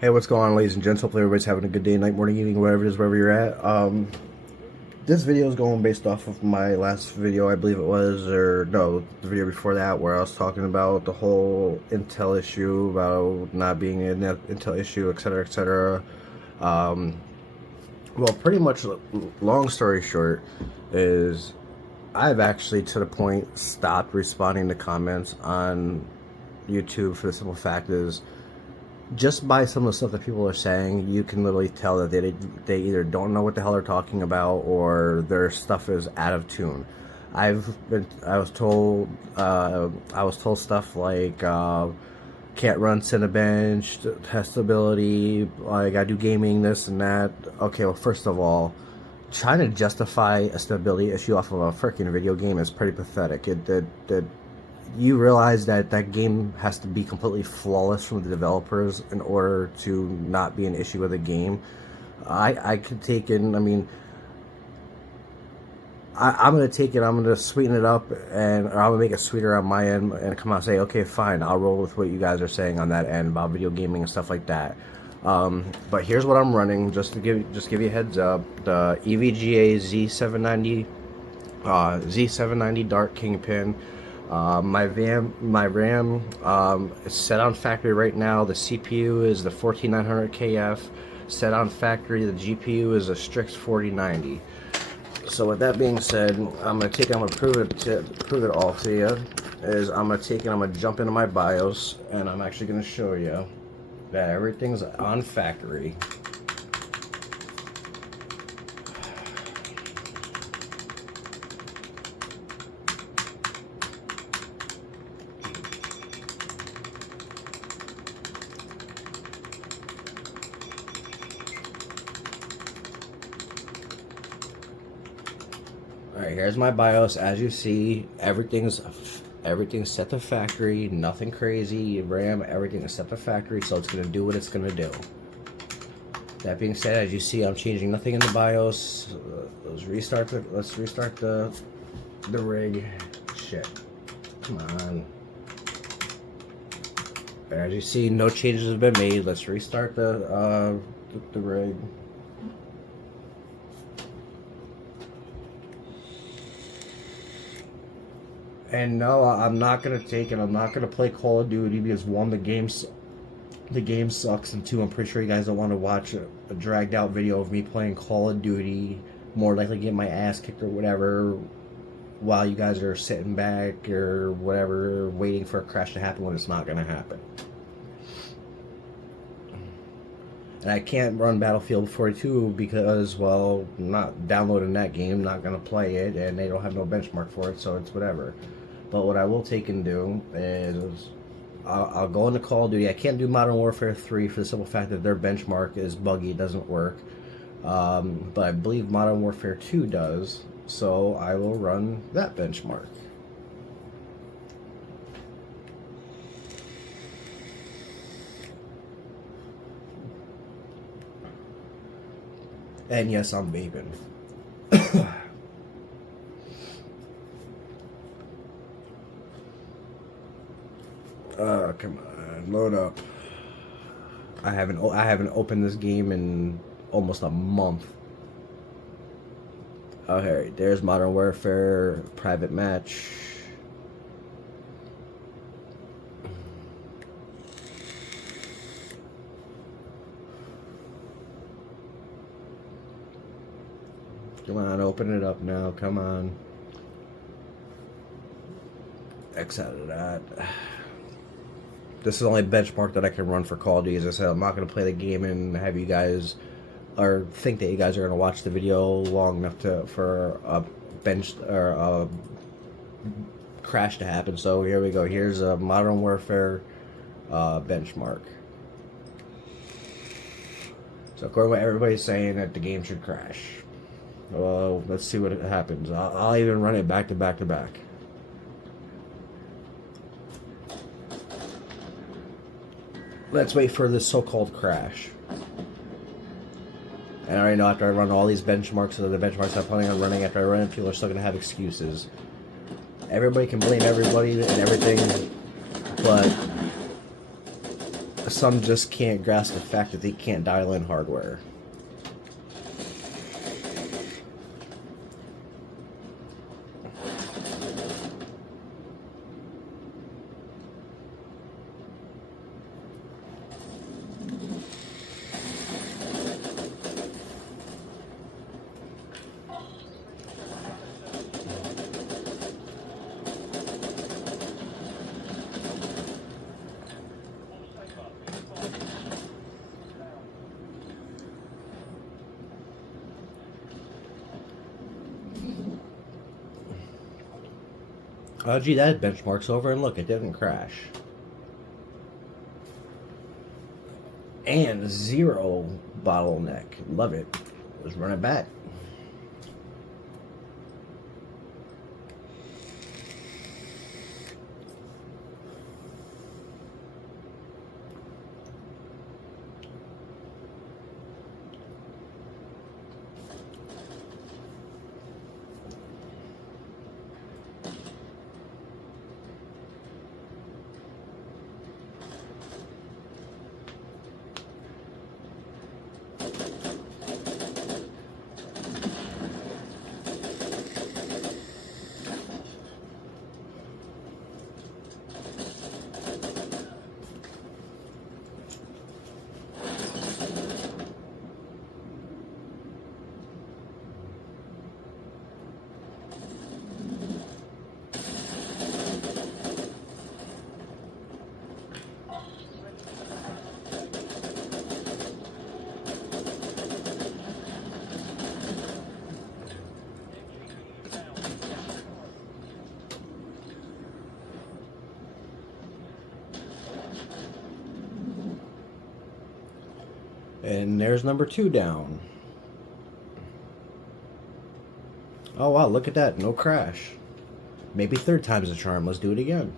Hey, what's going on, ladies and gents? Hopefully everybody's having a good day, night, morning, evening, whatever it is, wherever you're at. This video is going based off of my last video, I believe it was, or no, the video before that, where I was talking about the whole Intel issue, about not being an Intel issue, etc., etc. Um, well, pretty much, long story short, is I've actually, to the point, stopped responding to comments on YouTube for the simple fact is, just by some of the stuff that people are saying, you can literally tell that they either don't know what the hell they're talking about or their stuff is out of tune. I was told stuff like can't run Cinebench, testability, like I do gaming, this and that. Okay, well, first of all, trying to justify a stability issue off of a freaking video game is pretty pathetic. It you realize that that game has to be completely flawless from the developers in order to not be an issue with the game. I could take it. I mean, I'm gonna take it. I'm gonna sweeten it up, and or I'm gonna make it sweeter on my end, and come out and say, okay, fine, I'll roll with what you guys are saying on that end about video gaming and stuff like that. But here's what I'm running, just to give you a heads up: the EVGA Z790 Dark Kingpin. My RAM is set on factory right now. The CPU is the 14900KF. Set on factory, the GPU is a Strix 4090. So with that being said, I'm gonna prove it all to you. I'm gonna jump into my BIOS, and I'm actually gonna show you that everything's on factory. Alright, here's my BIOS. As you see, everything's set to factory, nothing crazy. RAM, everything is set to factory, so it's gonna do what it's gonna do. That being said, as you see, I'm changing nothing in the BIOS. Let's restart the rig. Shit. Come on. As you see, no changes have been made. Let's restart the rig. And no, I'm not gonna take it. I'm not gonna play Call of Duty because one, the game sucks, and two, I'm pretty sure you guys don't want to watch a dragged out video of me playing Call of Duty, more likely get my ass kicked or whatever, while you guys are sitting back or whatever, waiting for a crash to happen when it's not gonna happen. And I can't run Battlefield 42 because, well, I'm not downloading that game, not gonna play it, and they don't have no benchmark for it, so it's whatever. But what I will take and do is I'll go into Call of Duty. I can't do Modern Warfare 3 for the simple fact that their benchmark is buggy, it doesn't work. But I believe Modern Warfare 2 does, so I will run that benchmark. And yes, I'm vaping. Come on, load up. I haven't opened this game in almost a month. Okay, there's Modern Warfare private match. Come on, open it up now. Come on. X out of that. This is the only benchmark that I can run for Call of Duty. As I said, I'm not going to play the game and have you guys, or think that you guys are going to watch the video long enough for a bench or a crash to happen. So here we go. Here's a Modern Warfare benchmark. So according to what everybody's saying, that the game should crash. Well, let's see what happens. I'll even run it back to back to back. Let's wait for this so-called crash. And I already know after I run all these benchmarks, so the benchmarks I'm planning on running, after I run it, people are still going to have excuses. Everybody can blame everybody and everything, but some just can't grasp the fact that they can't dial in hardware. Oh, gee, that benchmark's over, and look, it didn't crash. And 0 bottleneck. Love it. Let's run it back. And there's number 2 down. Oh wow, look at that, no crash. Maybe 3rd time's the charm, let's do it again.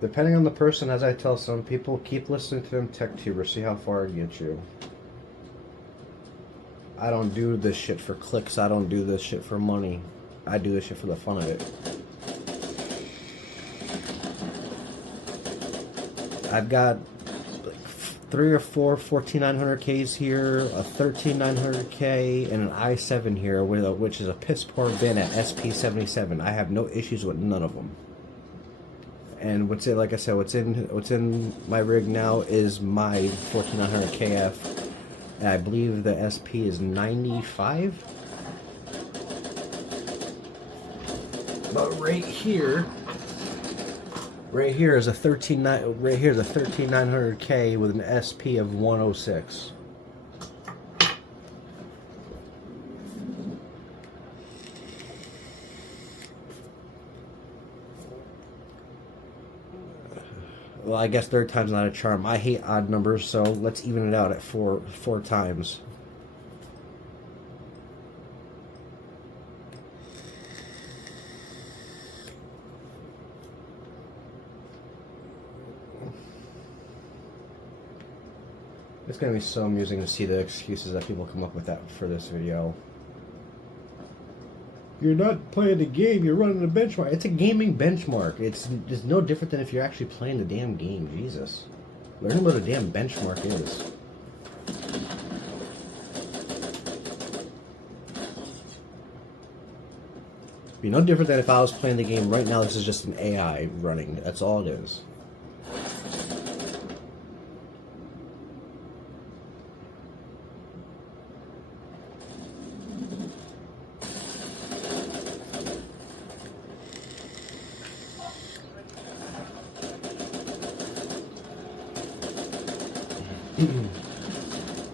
Depending on the person, as I tell some people, keep listening to them tech tubers, see how far it gets you. I don't do this shit for clicks, I don't do this shit for money. I do this shit for the fun of it. I've got like 3 or 4 14900Ks here, a 13900K, and an i7 here, which is a piss poor bin at SP77. I have no issues with none of them. And what's it, like I said, what's in my rig now is my 14900KF. And I believe the SP is 95. But right here is a 13900K with an SP of 106. Well, I guess 3rd time's not a charm. I hate odd numbers, so let's even it out at four times. It's going to be so amusing to see the excuses that people come up with for this video. You're not playing the game, you're running a benchmark. It's a gaming benchmark. It's no different than if you're actually playing the damn game. Jesus. Learn what a damn benchmark is. Be no different than if I was playing the game right now. This is just an AI running. That's all it is.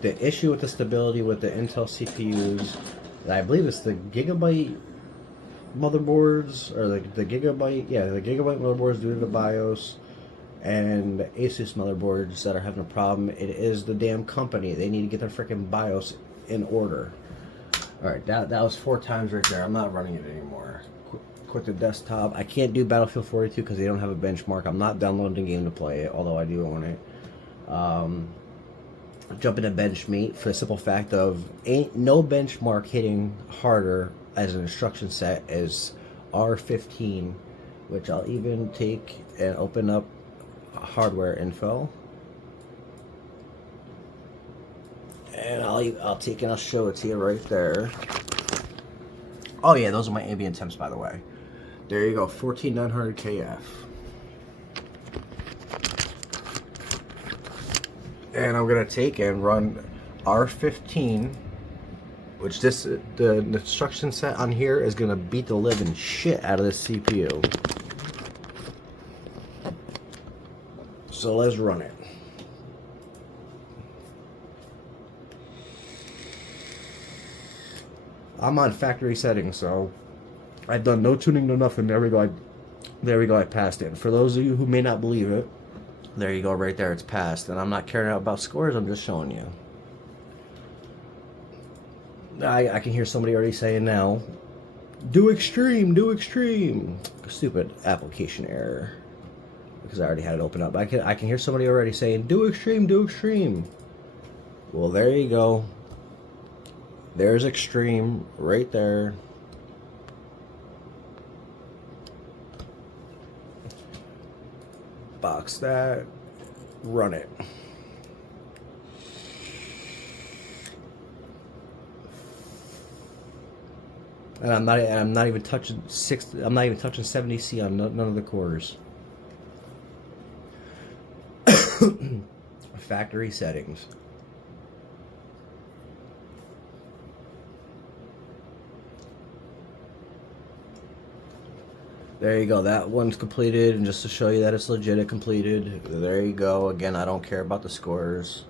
The issue with the stability with the Intel CPUs, I believe it's the Gigabyte motherboards, or the Gigabyte, yeah, the Gigabyte motherboards due to the BIOS, and Asus motherboards that are having a problem. It is the damn company. They need to get their freaking BIOS in order. Alright, that was 4 times right there. I'm not running it anymore. Quit the desktop. I can't do Battlefield 42 because they don't have a benchmark. I'm not downloading the game to play it, although I do own it. Jumping to bench meat for the simple fact of ain't no benchmark hitting harder as an instruction set as R15, which I'll even take and open up hardware info, and I'll take and I'll show it to you right there. Oh yeah, those are my ambient temps, by the way. There you go, 14900 KF. And I'm gonna take and run R15, which the instruction set on here is gonna beat the living shit out of this CPU. So let's run it. I'm on factory settings, so I've done no tuning, no nothing. There we go. There we go. I passed it. For those of you who may not believe it, there you go, right there. It's passed, and I'm not caring about scores. I'm just showing you. I can hear somebody already saying now, "Do extreme, do extreme." Stupid application error, because I already had it open up. I can hear somebody already saying, "Do extreme, do extreme." Well, there you go. There's extreme right there. Box that, run it. And I'm not even touching 70C on none of the cores. Factory settings. There you go, that one's completed, and just to show you that it's legit, it completed. There you go. Again, I don't care about the scores.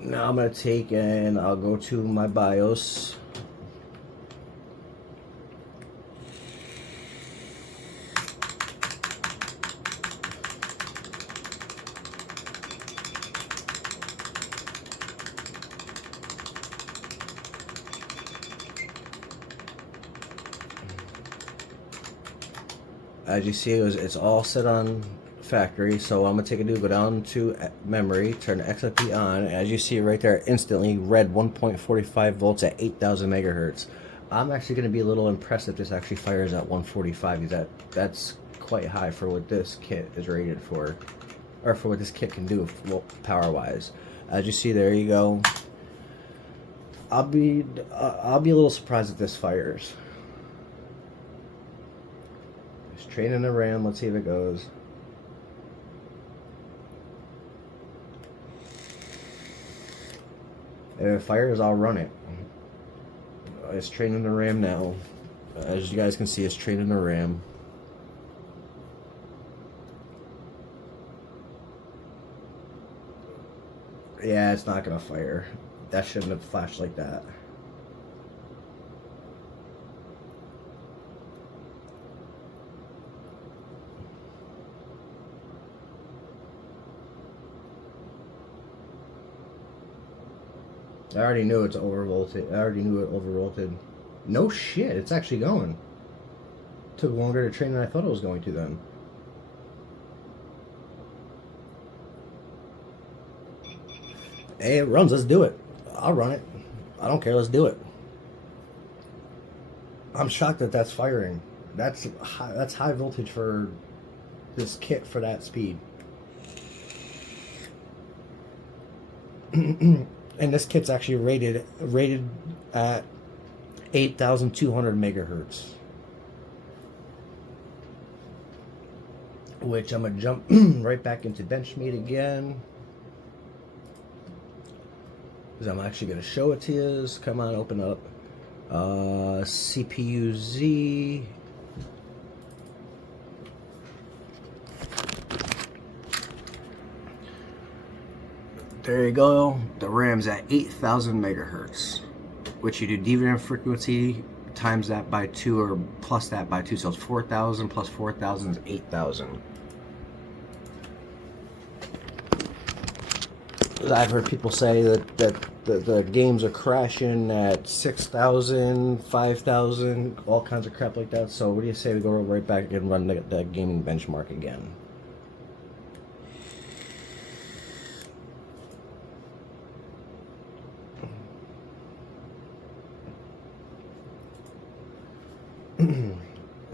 Now I'm gonna take and I'll go to my BIOS. As you see, it's all set on factory, so I'm going to go down to memory, turn the XMP on. As you see right there, instantly read 1.45 volts at 8,000 megahertz. I'm actually going to be a little impressed if this actually fires at 145. That's quite high for what this kit is rated for, or for what this kit can do power-wise. As you see, there you go. I'll be a little surprised if this fires. Training the RAM, let's see if it goes. If it fires, I'll run it. It's training the RAM now. As you guys can see, it's training the RAM. Yeah, it's not gonna fire. That shouldn't have flashed like that. I already knew it's overvolted. I already knew it overvolted. No shit, it's actually going. Took longer to train than I thought it was going to then. Hey, it runs, let's do it. I'll run it. I don't care, let's do it. I'm shocked that that's firing. That's high voltage for this kit for that speed. And this kit's actually rated at 8,200 megahertz. Which I'm gonna jump right back into benchmade again, because I'm actually gonna show it to you. Come on, open up CPU Z. There you go. The RAM's at 8,000 megahertz, which you do DRAM frequency times that by 2 or plus that by 2, so it's 4,000 plus 4,000 is 8,000. I've heard people say that the games are crashing at 6,000, 5,000, all kinds of crap like that. So what do you say we go right back and run that gaming benchmark again?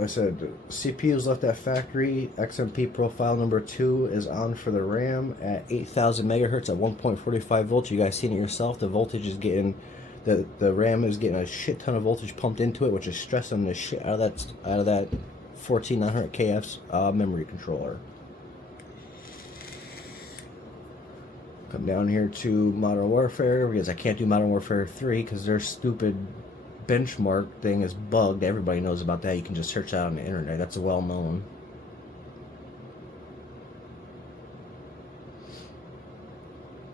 I said, CPU is left at factory. XMP Profile number 2 is on for the RAM at 8,000 megahertz at 1.45 volts. You guys seen it yourself. The voltage is getting, the RAM is getting a shit ton of voltage pumped into it, which is stressing the shit out of that 14900 KF's memory controller. Come down here to Modern Warfare because I can't do Modern Warfare 3 because their stupid benchmark thing is bugged. Everybody knows about that. You can just search that on the internet. That's well known.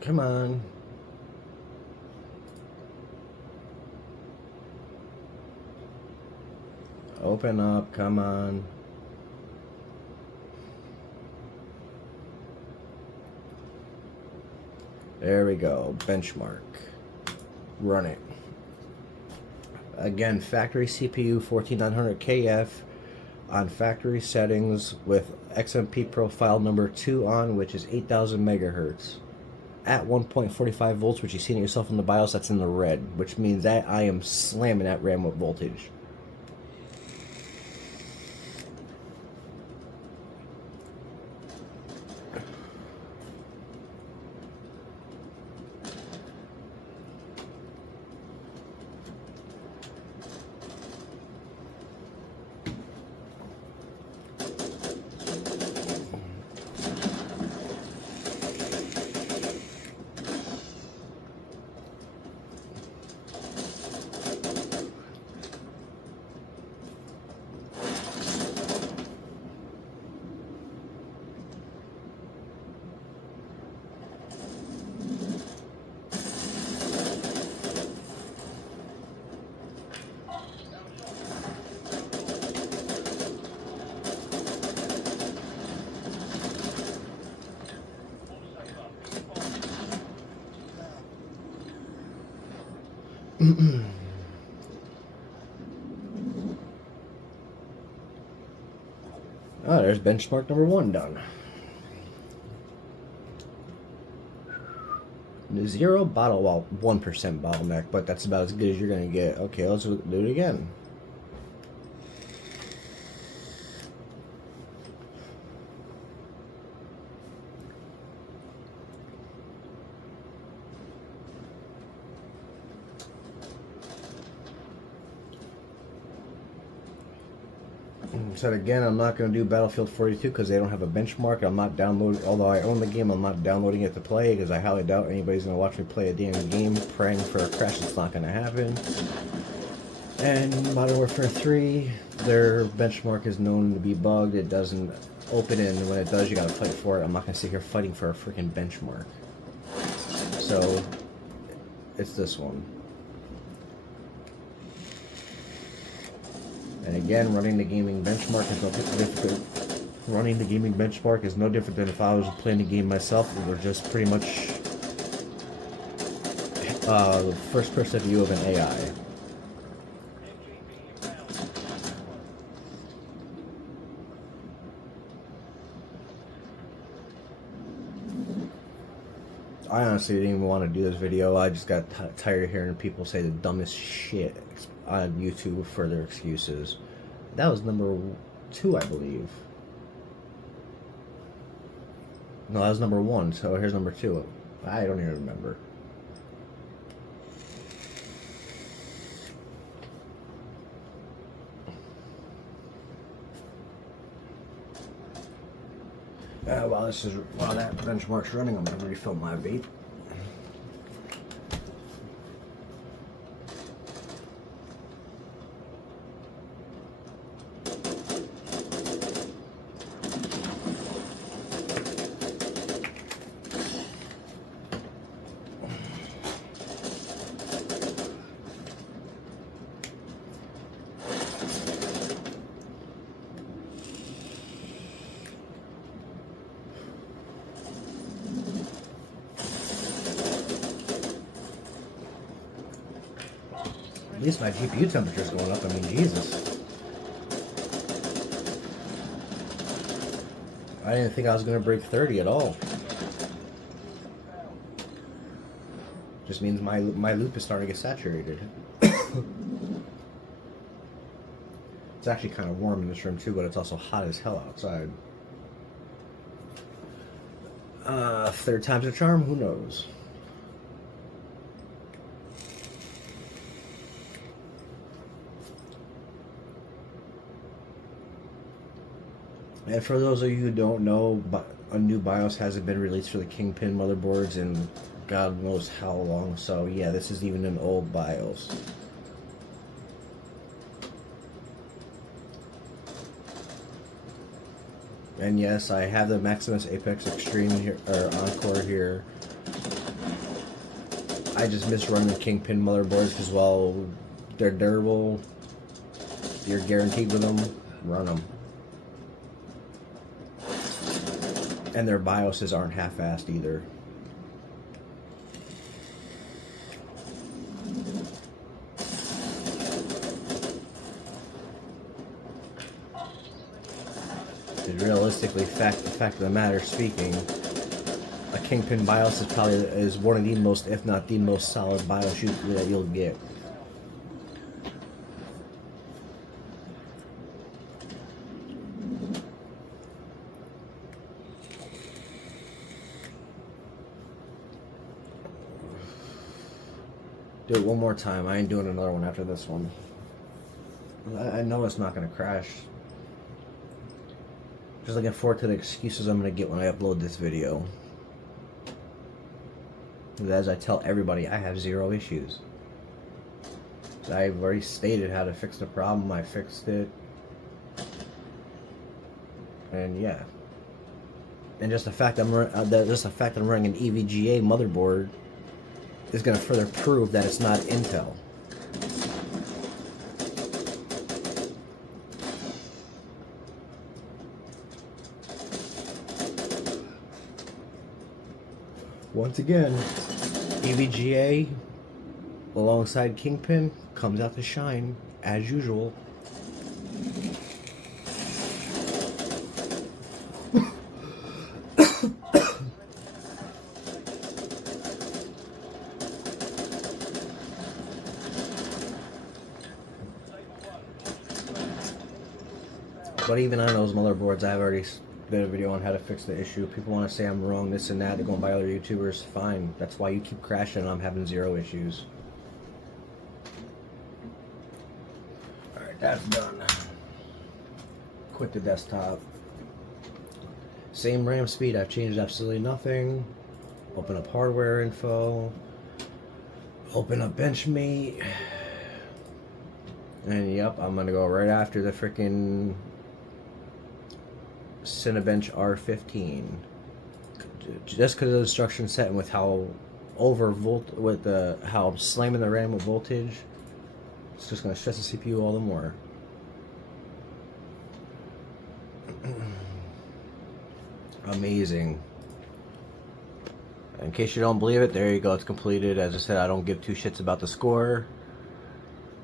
Come on. Open up. Come on. There we go. Benchmark. Run it. Again, factory CPU 14900 KF on factory settings with XMP Profile number 2 on, which is 8,000 megahertz at 1.45 volts, which you see it yourself in the BIOS. That's in the red, which means that I am slamming that RAM with voltage. Oh, there's benchmark number 1 done. 0 bottle, well, 1% bottleneck, but that's about as good as you're gonna get. Okay, let's do it again. Said again, I'm not going to do Battlefield 42 because they don't have a benchmark. I'm not downloading, although I own the game, I'm not downloading it to play because I highly doubt anybody's going to watch me play a damn game praying for a crash that's not going to happen. And Modern Warfare 3, their benchmark is known to be bugged. It doesn't open, and when it does, you got to fight for it. I'm not going to sit here fighting for a freaking benchmark. So, it's this one. And again, running the gaming benchmark is no different. Running the gaming benchmark is no different than if I was playing the game myself. We're just pretty much first-person view of an AI. I honestly didn't even want to do this video. I just got tired of hearing people say the dumbest shit on YouTube for their excuses. That was number 2, I believe. No, that was number 1, so here's number 2. I don't even remember. While that benchmark's running, I'm gonna refill my vape. At least my GPU temperature's going up. I mean, Jesus. I didn't think I was going to break 30 at all. Just means my loop is starting to get saturated. It's actually kind of warm in this room too, but it's also hot as hell outside. Third time's a charm, who knows? And for those of you who don't know, a new BIOS hasn't been released for the Kingpin motherboards in God knows how long. So yeah, this is even an old BIOS. And yes, I have the Maximus Apex Extreme here, or Encore here. I just miss running Kingpin motherboards because, well, they're durable. You're guaranteed with them. Run them. And their BIOSes aren't half-assed either. And realistically, the fact of the matter speaking, a Kingpin BIOS is one of the most, if not the most solid BIOS that you'll get. Do it one more time. I ain't doing another one after this one. I know it's not going to crash. Just looking forward to the excuses I'm going to get when I upload this video. As I tell everybody, I have 0 issues. I've already stated how to fix the problem. I fixed it. And yeah. And just the fact I'm running an EVGA motherboard is going to further prove that it's not Intel. Once again, EVGA alongside Kingpin comes out to shine as usual. But even on those motherboards, I've already did a video on how to fix the issue. People want to say I'm wrong, this and that. They're going by other YouTubers. Fine. That's why you keep crashing and I'm having 0 issues. Alright, that's done. Quit the desktop. Same RAM speed. I've changed absolutely nothing. Open up hardware info. Open up Benchmate. And yep, I'm going to go right after the freaking Cinebench R15, just because of the instruction set and with how how I'm slamming the RAM with voltage, it's just going to stress the CPU all the more. Amazing. In case you don't believe it, there you go. It's completed. As I said, I don't give 2 shits about the score.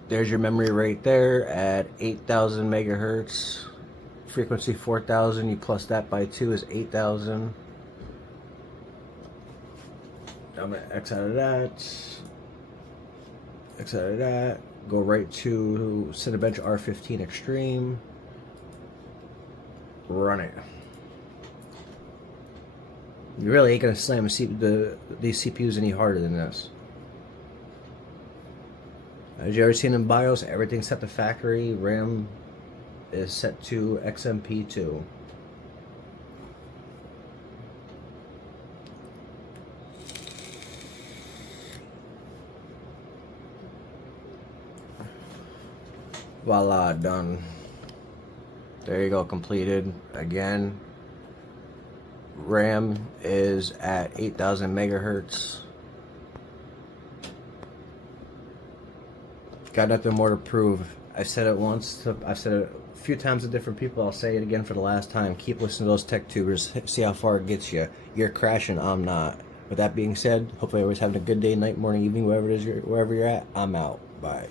There's your memory right there at 8,000 megahertz. Frequency 4,000, you plus that by 2 is 8,000. I'm gonna X out of that. X out of that. Go right to Cinebench R15 Extreme. Run it. You really ain't gonna slam these CPUs any harder than this. As you ever seen in BIOS, everything's set to factory. RAM is set to XMP2. Voila, done. There you go, completed. Again, RAM is at 8,000 megahertz. Got nothing more to prove. I said it once, I've said it a few times to different people, I'll say it again for the last time. Keep listening to those tech tubers, see how far it gets you. You're crashing, I'm not. With that being said, hopefully everybody's having a good day, night, morning, evening, wherever you're at. I'm out. Bye.